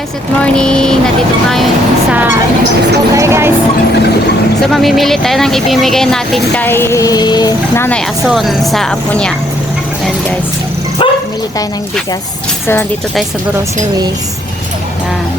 guys, good morning. Nandito ngayon sa okay guys. So mamimili tayo ng ibimigay natin kay Nanay Ason sa apo niya. Ayan guys. Mamili tayo ng bigas. So nandito tayo sa groceries. Ayan.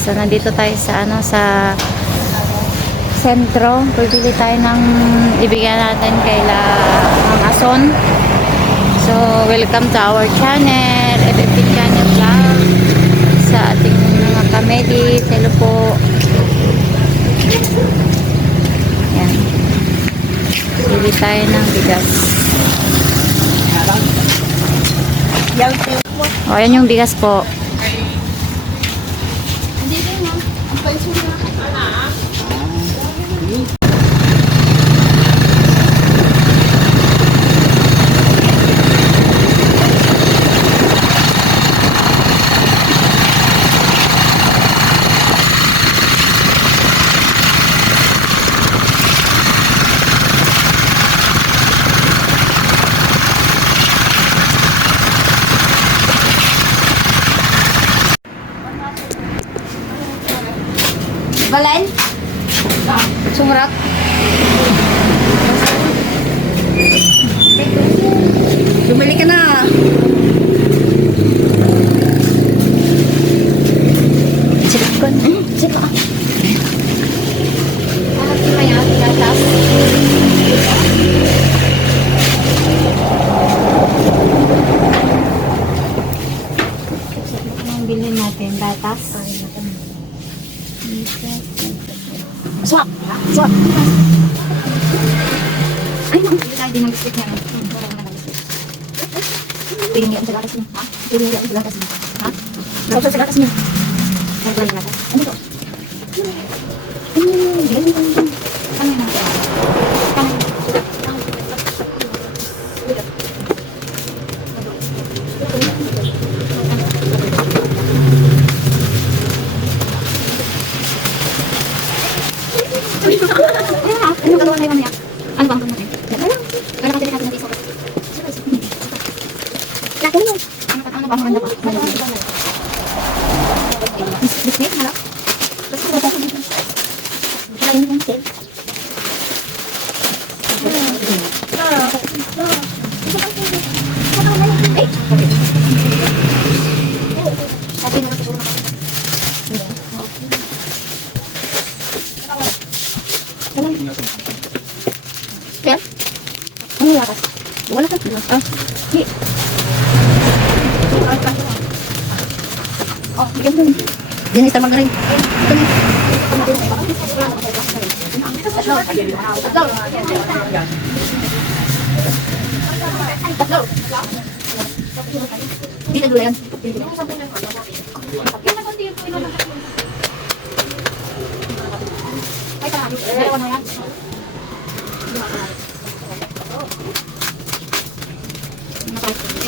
So nandito tayo sa ano sa sentro. Bibili tayo ng ibigay natin kay La Ason. So, welcome to our channel. FFP channel vlog. Sa ating mga kamedi. Hello po. Yan. Bili tayo ng bigas. O, yan yung bigas po. Balen? Sumrak? Bumili ka na. Silikon. Sino? Ano ba yan? Gatas? Anong bilhin natin? Gatas? Swak! Swak! Ay, naku, hindi tayo din ng biscuit niya. Tingin niya sa gatas niya. Niya sa gatas niya. Ha? Sausaw sa gatas niyo. Ano ba yung gatas? Ano to? Hmm, galing ko yun. Ano yun natin? Ano yun? Ano ba gawa niya? Ano ba ang gawa niya? Ano ba natin natin isok? Laki mo. Ano ba ano ba ang ganda pa? Biscuit, hala? Laki mo. Laki mo. Sabi na siguro Kaya? Ano wala ka? Wala ka. Ah. Di. Oh, bigyan mo. Diyan isa magaling. Di na yan. Ay, tama. Dalawa na yan.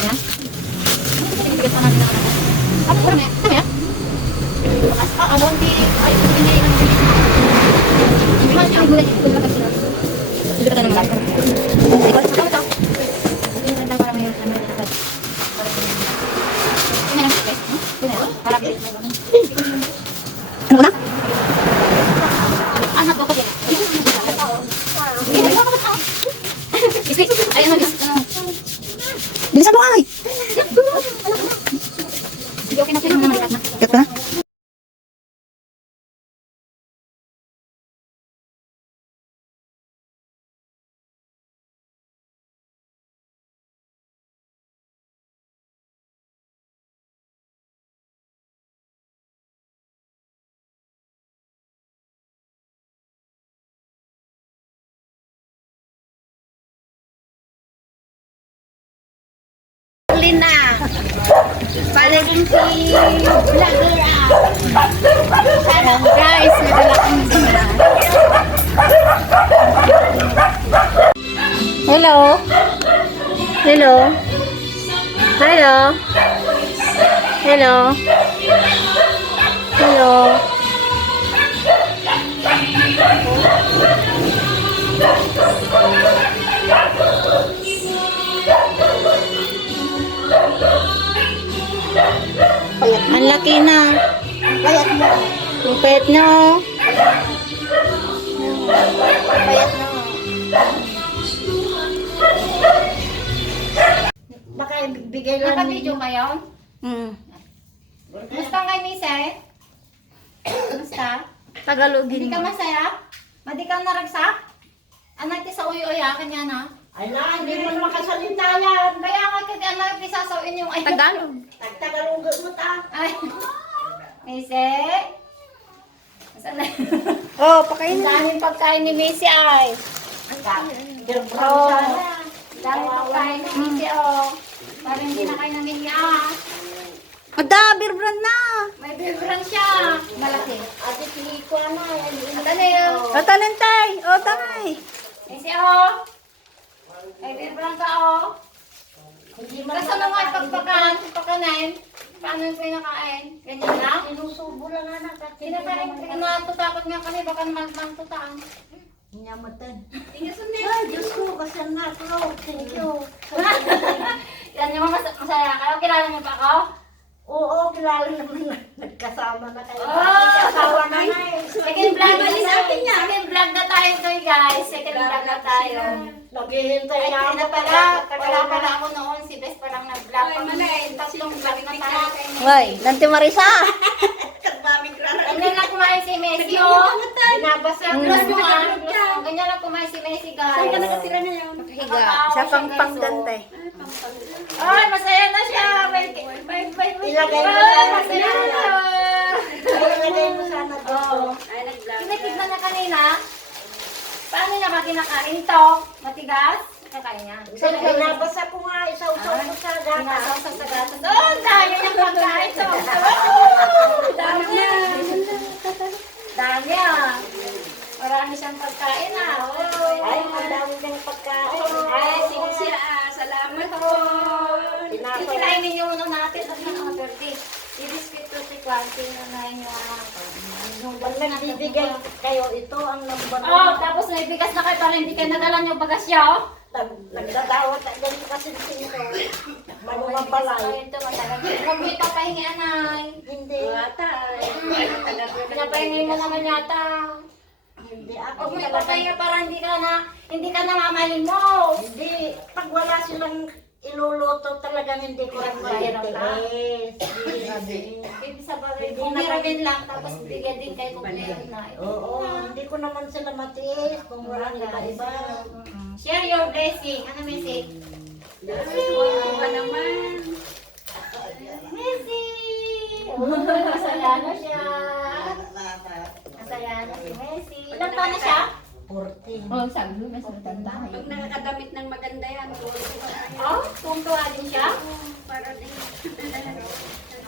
Ayan. Bigyan pa natin ng ano. Ano, yan? Ah, ano, hindi. Ay, hindi na. Hindi man siya. Hindi na kasi. Hindi ka na. Ikaw, ano na lang Palaging si vlogger ah. Sarang guys, nadala kong Hello? Hello? Hello? Hello? Hello? Laki na. Payat mo. Ang payat na oh. Payat na. Baka bigay lang. Naka-video kayo? Hmm. Kumusta kay Mise? Kumusta? Tagalogin Hindi ka masaya? Madi ka naragsak? Anak ti sa uyo ya kanya na. Ay na, hindi mo naman kasalita yan. Kaya nga kaya anak ti sasawin yung ay. Tagalog. Nagtagalog mo ta. Ay. Saan na? Oh, Ang pakain na. daming pagkain ni Missy ay. Girlfriend Oh. sana. Ang daming pagkain ni Missy oh. Parang hindi na kayo naminya. Ada, beer brand na. May bibran siya. Malaki. Ate Pico na. At ano yun? O, tanan tay. O, tay. Missy oh. May bibran ka oh. Kasi mga pagpakan, pagpakanin. Paano yung pinakain? Ganyan lang? Sinusubo lang anak. pa rin natutakot nga kami, baka magmantutaan. Inyamatan. Tingnan sundin. Ay, Diyos ko, kasal na ako. Thank you. Yan yung mas masaya kayo. Kilala niyo pa ako? Oo, kilala naman na. Nagkasama na kayo. Oh, Nagkasawa na na eh. Second vlog na natin yan. Second vlog na tayo kayo guys. Second vlog na tayo. Naghihintay Ay, na na pala. Wala pala ako noon. Si Bes pa lang nag-vlog. Pag tatlong vlog na tayo. Hoy, Nanti Marisa. Ganyan lang kumain si Messi, oh. Binabasa na mo, ah. Ganyan lang kumain si Messi, guys. Saan ka nakatira ngayon? Higa. Siya pang pangganda eh. Ay, masaya na siya. May, may, may, may. Ilagay mo Ay, sana masaya na. Ilagay mo sana dito. Kinikita niya kanina. Paano niya ba kinakain to? Matigas? Kakain niya. Kasi binabasa ko nga, isaw-saw ko sa gata. Pinasawsaw sa gatas. Oh, dami niyang pagkain to. Oh, dami niya. Dami ah. Marami siyang pagkain ah. Oh. Ay, ang dami ng pagkain. Ay, sige siya. ah. Salamat po. Kikinainin niyo muna natin at mga birthday. I-biscuit to si Quanti na na inyo. Pag nagbibigay kayo, ito ang number Oh, tapos may bigas na kayo para hindi kayo nadala niyo bagasya, oh. Nag- Nagdadawat na ganito kasi dito. Manumang balay. Ito, matagal. Huwag mo ipapahingi, anay. Hindi. Pinapahingi mo naman yata. Hindi ako Huwag mo ipapahingi para hindi ka na, hindi ka namamalimos. Hindi. Pag wala silang iluluto talagang hindi ko rin Mahirap matitiis. Hindi. Sabihin, Hindi kung na meron din lang, tapos bigyan din kayo kung meron na. Oo, na. hindi ko naman sila matiis kung walang iba-iba. Mm. Share your blessing. Ano message? Messi! Masaya na siya. Masaya na si Messi. Ilang taon na siya? 14. Oh, sabi mo, mas matanda. Pag nakakadamit ng maganda yan, ko. Oh, tuntua din siya. Para din.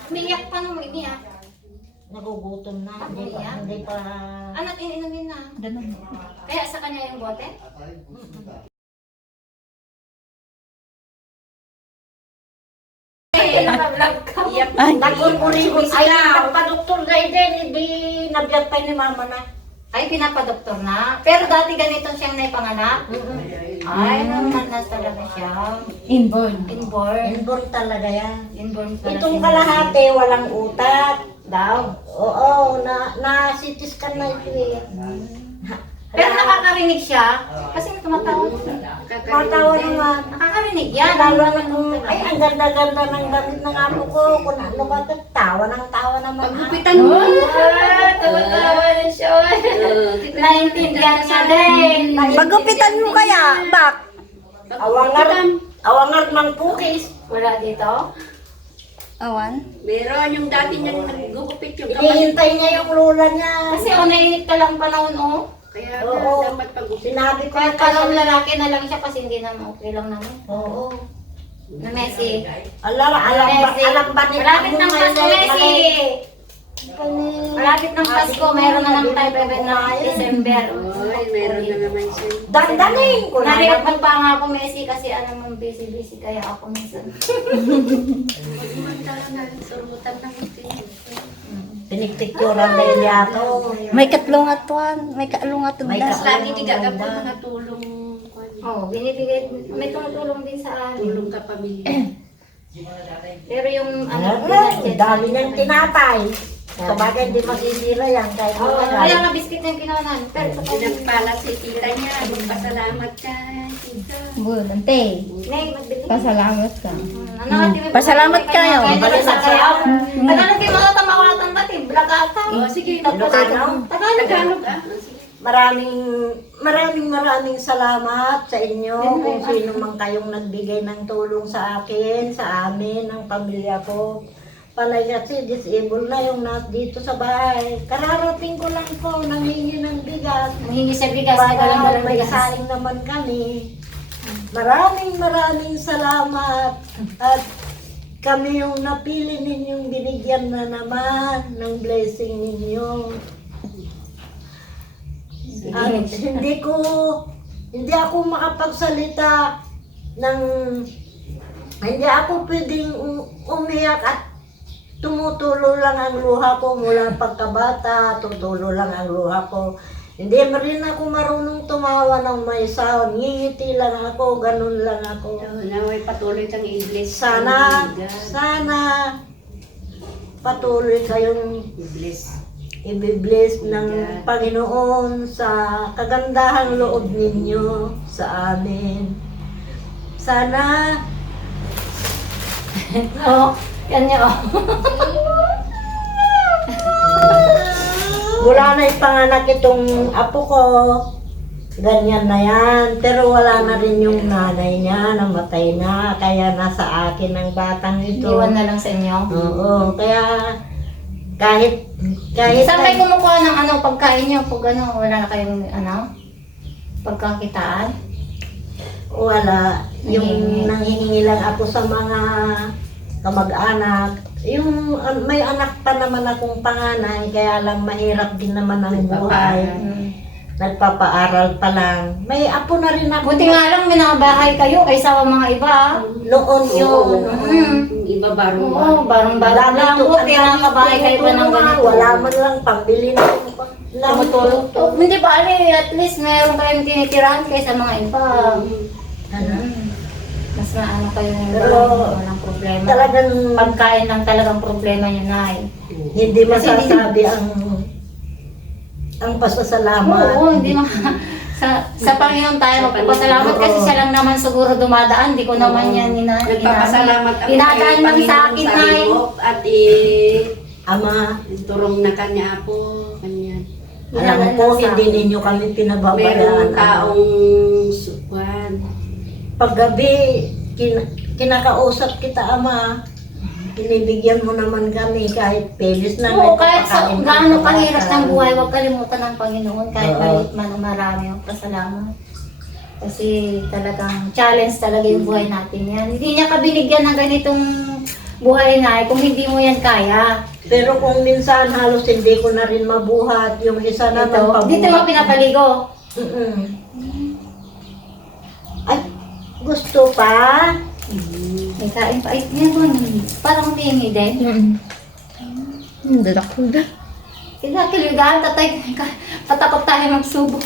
Umiyak pa nung umiyak. Nagugutom na. Hindi pa. Hindi pa. Anak, ininumin na. Kaya sa kanya yung bote? Eh, naka-vlog ka. Ay, Nagurguri Ay, nagpa-doktor na din. Hindi nabiyat pa ni mama na. Ay, pinapadoktor na. Pero dati ganito siyang naipanganak. Ay, naman na talaga siya. inborn. Inborn. Inborn talaga yan. Inborn pala Itong kalahati, walang utak. Daw. Oo, na, na CT scan na ito eh. Pero nakakarinig siya. Kasi may tumatawa. Matawa naman. Nakakarinig yan. Lalo na nung, ay, ang ganda-ganda ng gamit ng amo ko. Kung ano ba ito, tawa ng tawa naman. Pagupitan mo. Tawa-tawa na siya. Naintindihan niya din. Pagupitan mo kaya, bak. Awangar, awangar ng pukis. Wala dito. Awan. Meron yung dati niyang nagugupit yung kamay. Hinihintay niya yung lula niya. Kasi o, nainit ka lang panahon, oh. Kaya Oo. nga dapat pagupit. Sinabi ko na parang lalaki na lang siya kasi hindi naman okay lang naman. Oo. Na Messi. Alam, alam ba, Messi. alam ba ni Malapit ng Pasko, Messi. Malapit ng Pasko, mayroon na ng tayo bebe na December. Ay, meron na naman siya. Dandanin ko na. Naripag pa nga ako, Messi, kasi alam mo, busy-busy kaya ako minsan. Kumanta na, surutan ng muti. Piniktikturan din yato. May katlong atuan. May kaalong atuan. May Tapos ka- lagi di gagapon mga tulong. Oo, oh, binibigay, may tumutulong din sa amin. Tulong ka pamilya. Pero yung ano, Ano, pinadyan- dami niyang tinapay. Sabagay, hindi masisira yan kahit matagal. kaya nga biscuit na yung kinuha namin. Pero Pinagpala si tita niya. Magpasalamat ka, tita. Bulante. Nay, magbili. Pasalamat ka. Ano, ate, may Pasalamat pagkain kayo. Kaya naman sa sayaw. Tagalog kayo mga tamakatan dati. Black ata. Oh, sige. Tagalog. Tagalog. Tagalog ah. Maraming maraming maraming salamat sa inyo kung sino man kayong nagbigay ng tulong sa akin, sa amin, ng pamilya ko. Palay kasi disabled na yung nas dito sa bahay. Kararating ko lang po, nanghingi ng bigas. Mahingi sa bigas. May dalang Para may saing naman kami. Maraming maraming salamat. At kami yung napili ninyong binigyan na naman ng blessing ninyo. At hindi ko, hindi ako makapagsalita ng, hindi ako pwedeng um- umiyak at tumutulo lang ang luha ko mula pagkabata, tutulo lang ang luha ko. Hindi ma rin ako marunong tumawa ng may sound. Ngingiti lang ako, ganun lang ako. Naway patuloy kang i-bless. Sana, sana patuloy kayong I-bless. ibibless ng Panginoon sa kagandahang loob ninyo sa amin. Sana Oo. Yan niya. oh. Wala na ipanganak itong apo ko. Ganyan na yan. Pero wala na rin yung nanay niya. Namatay na. Kaya nasa akin ang batang ito. Iwan na lang sa inyo. Oo. Kaya kahit kahit Saan kayo kumukuha ng ano, pagkain niyo? Pag ano, wala na kayong ano? Pagkakitaan? wala. Yung nanghihingi lang ako sa mga kamag-anak. Yung uh, may anak pa naman akong panganay, kaya lang mahirap din naman ang buhay. Nagpapaaral pa lang. May apo na rin ako. Buti nga lang may nakabahay kayo kaysa sa mga iba. ah. Noon yun. Mm. Yung iba barong Oo, barong-barong lang. Buti nakabahay kayo pa ng ganito. Wala man lang pambili ng ng Tumutulog. Oh, hindi ba, ali, at least meron kayong tinitirahan kaysa mga iba. Ano? Mas na ano kayo yung Pero, walang, walang problema. Talagang Pagkain lang talagang problema niyo, Nay. hindi masasabi ang ang pasasalamat. Oo, hindi mo. sa sa Panginoon tayo magpapasalamat kasi siya lang naman siguro dumadaan. Di ko naman yan ina, Nagpapasalamat ako Dinadaan kay lang sa Panginoon akin, sa Nay. himok at i- Ama, turong na kanya po. Kanya. alam mo po, hindi ninyo kami pinababayaan. Merong taong suwan. Paggabi, kin- kinakausap kita, Ama. Binibigyan mo naman kami kahit pelis na. Oo, kahit sa gaano ka kahirap ng buhay, huwag kalimutan ng Panginoon kahit Oo. maliit man o marami ang pasalamat. Kasi talagang challenge talaga yung buhay natin yan. Hindi niya ka binigyan ng ganitong buhay na kung hindi mo yan kaya. Pero kung minsan halos hindi ko na rin mabuhat, yung isa naman Dito, pabuhat. dito mo pinapaligo. Mm-mm. Ay, gusto pa? May kain pa. Ay, meron. Parang humingi din. Hindi ako Kaya kiligaan, tatay. Patakot tayo magsubo.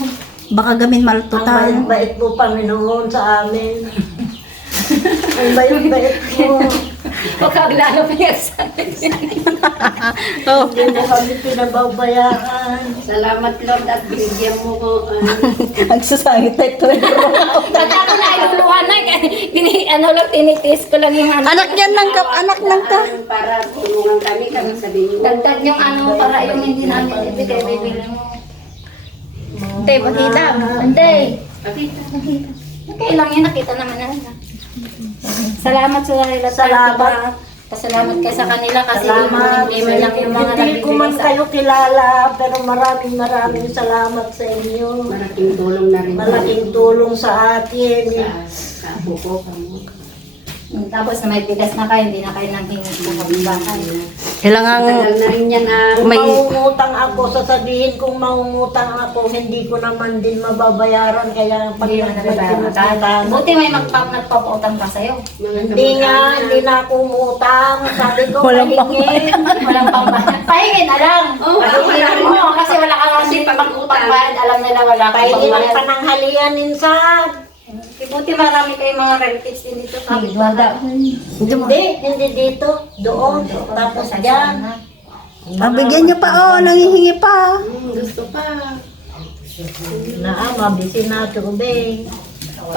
Baka gamin malto tayo. Ang bait mo, Panginoon, sa amin. Ang bait-bait mo. Pagkaglalo pa yan sa Hindi mo kami pinababayaan. Salamat Lord at binigyan mo ko. ah, Nagsasangit na ito. Tata ko na iluluhan na. Bini, ano lang, tinitis ko lang yung ano. Anak yan ng kap, anak ng ka. para tulungan kami kami sabihin mo. Dagdag yung ano para yung hindi namin ibigay, bibili mo. Ante, pakita. Ante. Pakita. Okay lang yun, nakita naman na. Salamat sa kanila. Salamat. Pasalamat ka sa kanila kasi Salamat. hindi mo lang yung mga Hindi ko man kayo kilala, pero maraming maraming salamat sa inyo. Malaking tulong na rin. Malaking tulong sa atin. sa, sa apo ko. Mm, Tapos na may bigas na kayo, hindi na kayo nang hingi sa kabibakan. Kailangan Tagal na rin yan ah. Kung mangungutang ako, sasabihin kong mangungutang ako, hindi ko naman din mababayaran. Kaya pag Hindi mo na nababayaran. Buti may magpap nagpapautang pa sa'yo. Hindi nga, hindi na ako umutang. Sabi ko, mahingin. Walang pambayad. Pahingin na lang. Oo, Pahingin wala rin. mo kasi wala kang kasi pag- pagbayad. Alam nila wala kang Pahingin ang pananghalian minsan. Buti marami kayong mga relatives din dito. Kapit Wala. Hindi, hindi dito. Doon. Tapos dyan. Ah, bigyan niyo pa, oh, nangihingi pa. Hmm, gusto pa. Naa, mabisi na tubig.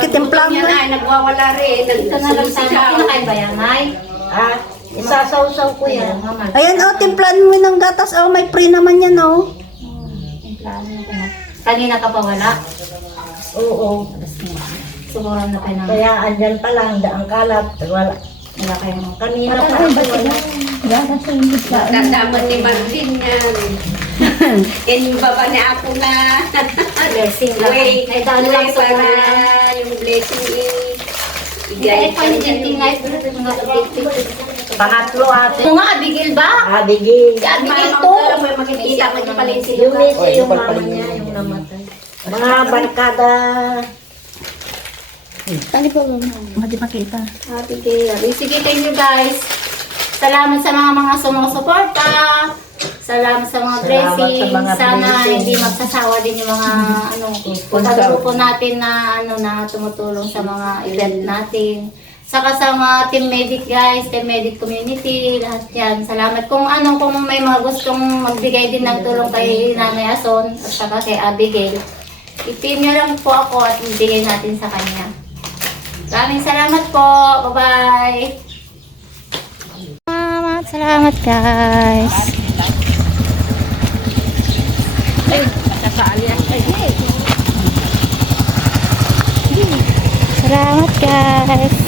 Kitimplang Yan na. ay, nagwawala rin. Ito na lang. Nagsusigaw. Kinakain ba yan, Nay? Ah, isasawsaw ko yan. Mama. Ayan, oh, timplan mo ng gatas. Oh, may free naman yan, oh. Kanina ka pa wala. Oo. Siguro na na. Kaya andyan pa lang, daang kalat. Wala. Wala kayo. Kanina pa ako wala. Dadaman ni Marvin yan. Yan yung baba niya ako na. Blessing lang. Wait, Ay, dahil lang sa para yung blessing i- Ay, igay pa ni Jinting Night. Pangatlo ate. Ito nga, Abigail ba? Abigil. Si Abigail to. ka, may makikita ko niya pala yung misi yung mama niya, yung namatay. Mga barkada. Tali po, Madi makita. Abigail. Sige, thank you guys. Salamat sa mga mga sumusuporta. Salamat sa mga blessings. Sana hindi magsasawa din yung mga ano, grupo natin na ano na tumutulong sa mga event natin. Saka sa mga team medic guys, team medic community, lahat yan. Salamat kung ano, kung may mga gustong magbigay din ng tulong kay Nanay Ason at saka kay Abigail. Ipin nyo lang po ako at ibigay natin sa kanya. Maraming salamat po. Bye-bye. Salamat, salamat guys. Salamat guys.